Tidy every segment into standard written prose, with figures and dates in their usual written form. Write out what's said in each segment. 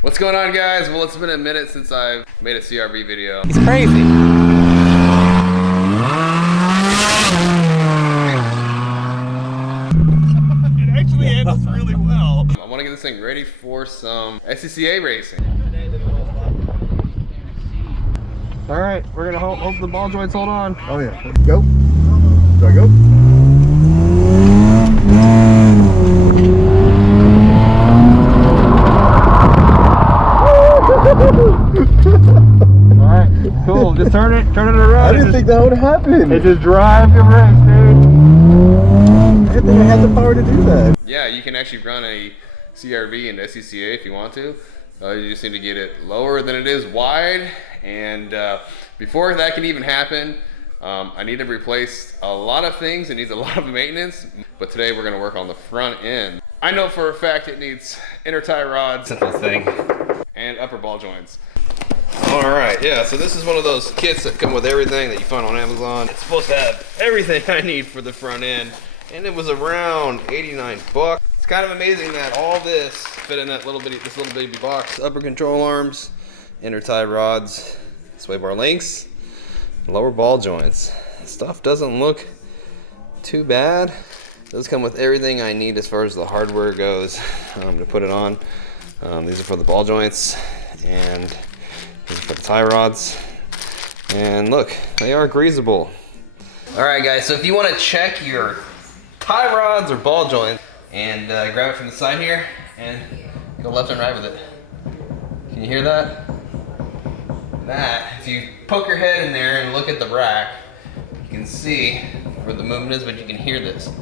What's going on, guys? Well, it's been a minute since I've made a CRV video. It's crazy. It actually handles really well. I want to get this thing ready for some SCCA racing. All right, we're gonna hope the ball joints hold on. Oh yeah, let's go. Do I go? Alright, cool. Just turn it around. I didn't think that would happen. It just drives your brakes, dude. I didn't think I had the power to do that. Yeah, you can actually run a CRV and SCCA if you want to. You just need to get it lower than it is wide. And before that can even happen, I need to replace a lot of things. It needs a lot of maintenance. But today we're going to work on the front end. I know for a fact it needs inner tie rods. Simple thing. And upper ball joints. Alright, yeah, so this is one of those kits that come with everything that you find on Amazon. It's supposed to have everything I need for the front end, and it was around 89 bucks. It's kind of amazing that all this fit in that this little baby box. Upper control arms, inner tie rods, sway bar links, lower ball joints. Stuff doesn't look too bad. It does come with everything I need as far as the hardware goes to put it on. These are for the ball joints, and these are for the tie rods. And look, they are greasable. Alright guys, so if you want to check your tie rods or ball joints, and grab it from the side here, and go left and right with it. Can you hear that? If you poke your head in there and look at the rack, you can see where the movement is, but you can hear this.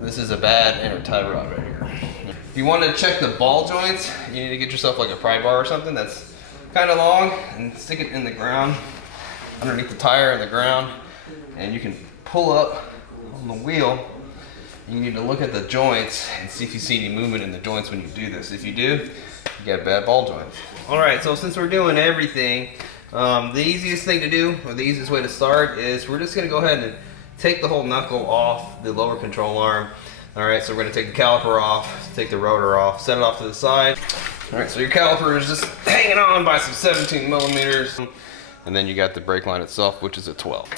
This is a bad inner tie rod right here. If you want to check the ball joints, you need to get yourself like a pry bar or something that's kind of long and stick it in the ground, underneath the tire in the ground, and you can pull up on the wheel. You need to look at the joints and see if you see any movement in the joints when you do this. If you do, you got bad ball joints. Alright, so since we're doing everything, the easiest thing to do, or the easiest way to start, is we're just going to go ahead and take the whole knuckle off the lower control arm. Alright, so we're going to take the caliper off, take the rotor off, set it off to the side. Alright, so your caliper is just hanging on by some 17 millimeters. And then you got the brake line itself, which is a 12.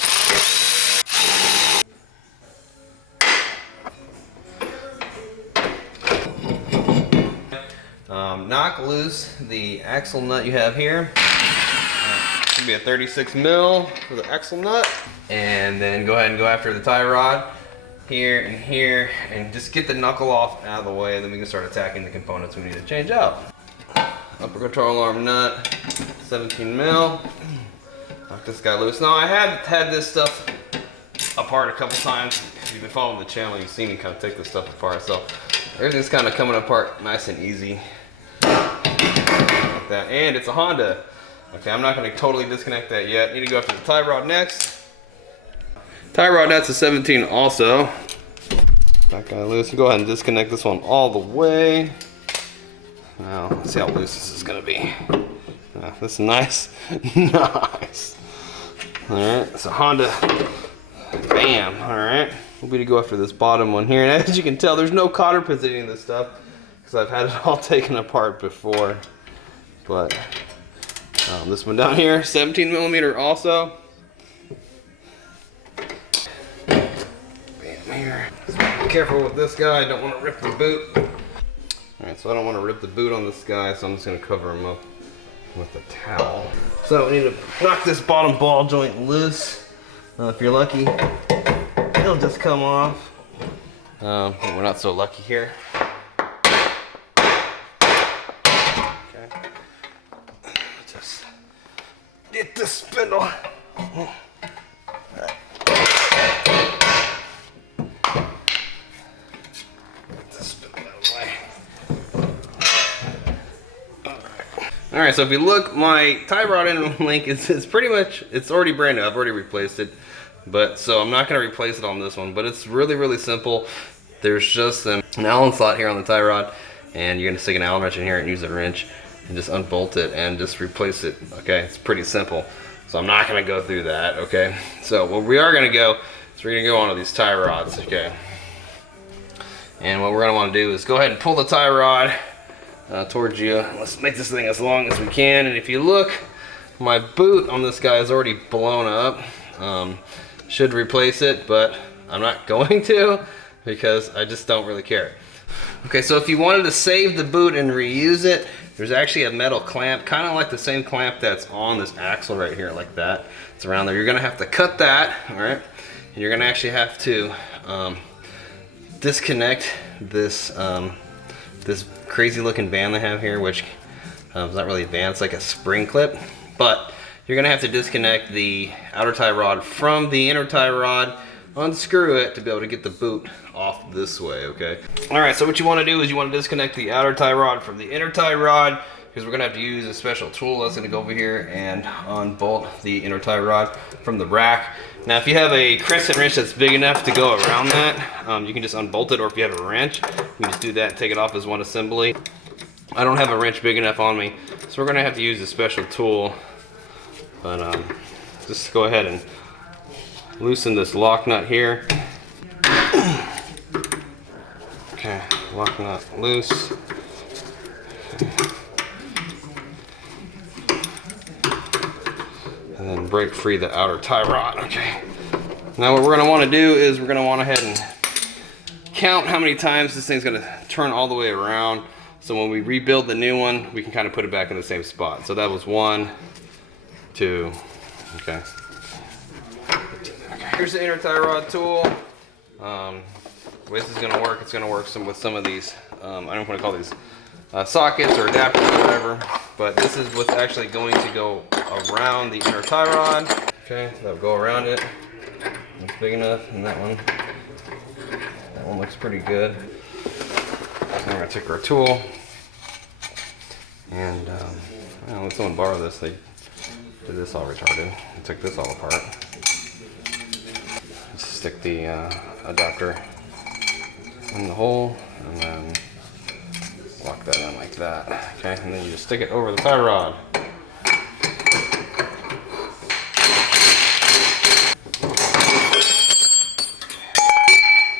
Knock loose the axle nut you have here. Should be a 36 mil for the axle nut. And then go ahead and go after the tie rod here and here, and just get the knuckle off out of the way. Then we can start attacking the components we need to change out. Upper control arm nut, 17 mil. Knock this guy loose. Now I had this stuff apart a couple times. If you've been following the channel, you've seen me kind of take this stuff apart. So everything's kind of coming apart nice and easy. Like that. And it's a Honda. Okay, I'm not going to totally disconnect that yet. Need to go after the tie rod next. Tie rod nut's a 17 also. That guy loose. Go ahead and disconnect this one all the way. Now, let's see how loose this is going to be. This is nice. Nice. Alright, it's a Honda. Bam. Alright. We'll be to go after this bottom one here. And as you can tell, there's no cotter positioning in this stuff, because I've had it all taken apart before. But this one down here, 17 millimeter also. Bam here. So be careful with this guy. I don't want to rip the boot. Alright, so I don't want to rip the boot on this guy, so I'm just going to cover him up with a towel. So we need to knock this bottom ball joint loose. If you're lucky, it'll just come off. We're not so lucky here. Okay. Just get the spindle. Alright. Get the spindle out of the way. Alright, so if you look, my tie rod end link is pretty much, it's already brand new. I've already replaced it. But so I'm not going to replace it on this one, but it's really, really simple. There's just an Allen slot here on the tie rod, and you're going to stick an Allen wrench in here and use a wrench and just unbolt it and just replace it. Okay, it's pretty simple. So I'm not going to go through that. Okay, so what we are going to go is we're going to go onto these tie rods. Okay, and what we're going to want to do is go ahead and pull the tie rod towards you. Let's make this thing as long as we can. And if you look, my boot on this guy is already blown up. Should replace it, but I'm not going to because I just don't really care. Okay, so if you wanted to save the boot and reuse it, there's actually a metal clamp, kind of like the same clamp that's on this axle right here, like that. It's around there. You're gonna have to cut that, all right? And you're gonna actually have to disconnect this this crazy looking band they have here, which is not really a band, it's like a spring clip. But you're gonna have to disconnect the outer tie rod from the inner tie rod, unscrew it to be able to get the boot off this way, okay? All right, so what you wanna do is you wanna disconnect the outer tie rod from the inner tie rod, because we're gonna have to use a special tool that's gonna go over here and unbolt the inner tie rod from the rack. Now, if you have a crescent wrench that's big enough to go around that, you can just unbolt it, or if you have a wrench, you can just do that and take it off as one assembly. I don't have a wrench big enough on me, so we're gonna have to use a special tool. But just go ahead and loosen this lock nut here. Okay, lock nut loose. And then break free the outer tie rod. Okay. Now what we're gonna wanna do is we're gonna want to head and count how many times this thing's gonna turn all the way around. So when we rebuild the new one, we can kind of put it back in the same spot. So that was 1, 2, okay. Here's the inner tie rod tool. The way this is gonna work, it's gonna work with some of these, I don't know what to call these, sockets or adapters or whatever, but this is what's actually going to go around the inner tie rod. Okay, that'll go around it. It's big enough, and that one looks pretty good. Now we're gonna take our tool, and let someone borrow this. They did this all retarded. I took this all apart. Just stick the adapter in the hole, and then lock that in like that. Okay, and then you just stick it over the tie rod.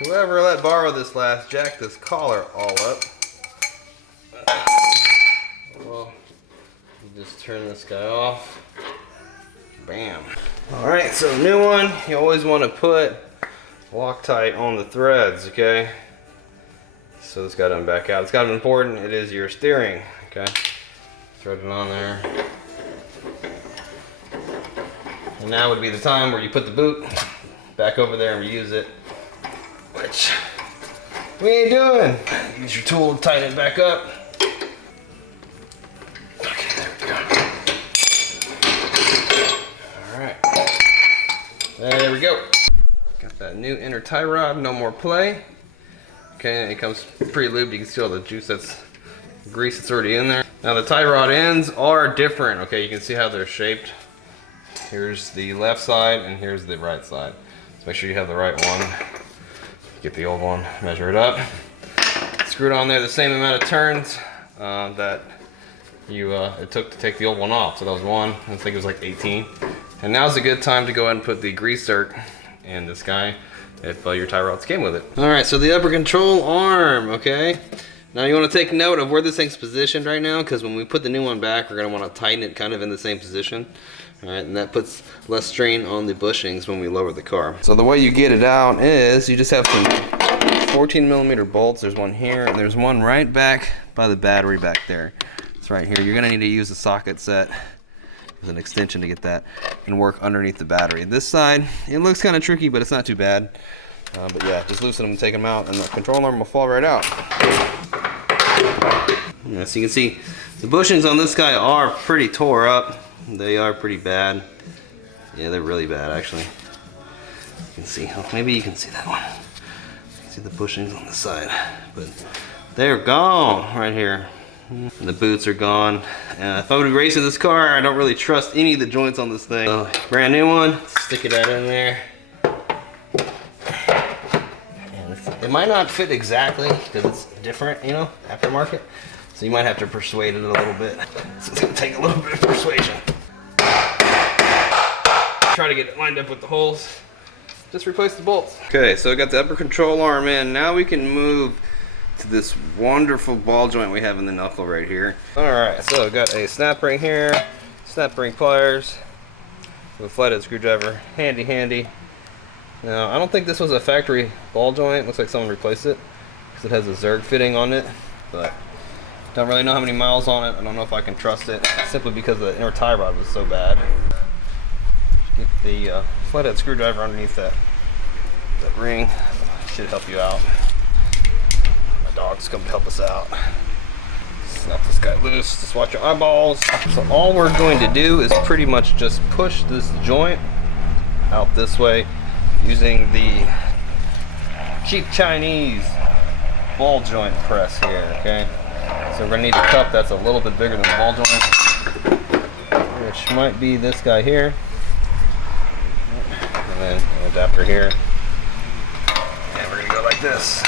Whoever let borrow this last jacked this collar all up. Well, you just turn this guy off. Bam. Alright, so new one, you always want to put Loctite on the threads, okay? So this got to back out. It's kind of important, it is your steering, okay? Thread it on there. And now would be the time where you put the boot back over there and reuse it. Which we ain't doing. Use your tool to tighten it back up. Okay, there we go. Alright. There we go. Got that new inner tie rod, no more play. Okay, it comes pre-lubed. You can see all the juice grease that's already in there. Now the tie rod ends are different. Okay, you can see how they're shaped. Here's the left side and here's the right side. So make sure you have the right one. Get the old one, measure it up. Screw it on there the same amount of turns that it took to take the old one off. So that was 1, I think it was like 18. And now's a good time to go ahead and put the grease zerk in this guy if your tie rods came with it. All right, so the upper control arm, okay? Now you want to take note of where this thing's positioned right now, because when we put the new one back, we're going to want to tighten it kind of in the same position. All right, and that puts less strain on the bushings when we lower the car. So the way you get it out is you just have some 14mm bolts. There's one here, and there's one right back by the battery back there. It's right here. You're going to need to use a socket set as an extension to get that and work underneath the battery. This side, it looks kind of tricky, but it's not too bad. But yeah, just loosen them and take them out, and the control arm will fall right out. Yeah, so you can see the bushings on this guy are pretty tore up. They are pretty bad. Yeah, they're really bad actually. You can see, maybe you can see that one. You can see the bushings on the side, but they're gone right here. And the boots are gone. If I would be racing this car, I don't really trust any of the joints on this thing. So, brand new one, stick it out in there. And it might not fit exactly because it's different, you know, aftermarket. So you might have to persuade it a little bit. So it's gonna take a little bit of persuasion. Try to get it lined up with the holes. Just replace the bolts. Okay, so I got the upper control arm in. Now we can move to this wonderful ball joint we have in the knuckle right here. Alright, so I've got a snap ring here, snap ring pliers, with a flathead screwdriver, handy. Now, I don't think this was a factory ball joint. Looks like someone replaced it because it has a Zerg fitting on it, but don't really know how many miles on it. I don't know if I can trust it, simply because the inner tie rod was so bad. Get the flathead screwdriver underneath that ring. Should help you out. My dog's come to help us out. Snap this guy loose. Just watch your eyeballs. So all we're going to do is pretty much just push this joint out this way using the cheap Chinese ball joint press here, okay? So we're gonna need a cup that's a little bit bigger than the ball joint, which might be this guy here. And then an adapter here. And we're gonna go like this.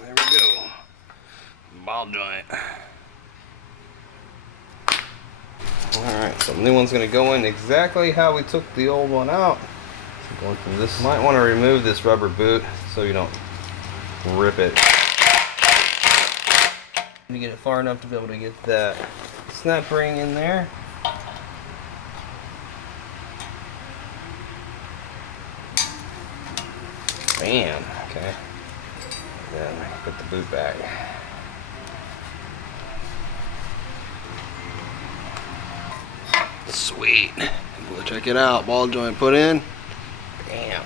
There we go. Ball joint. Alright, so the new one's going to go in exactly how we took the old one out. So going through this, might want to remove this rubber boot so you don't rip it. You get it far enough to be able to get that snap ring in there. Bam. Okay. Then put the boot back. Sweet. We'll check it out. Ball joint put in. Bam.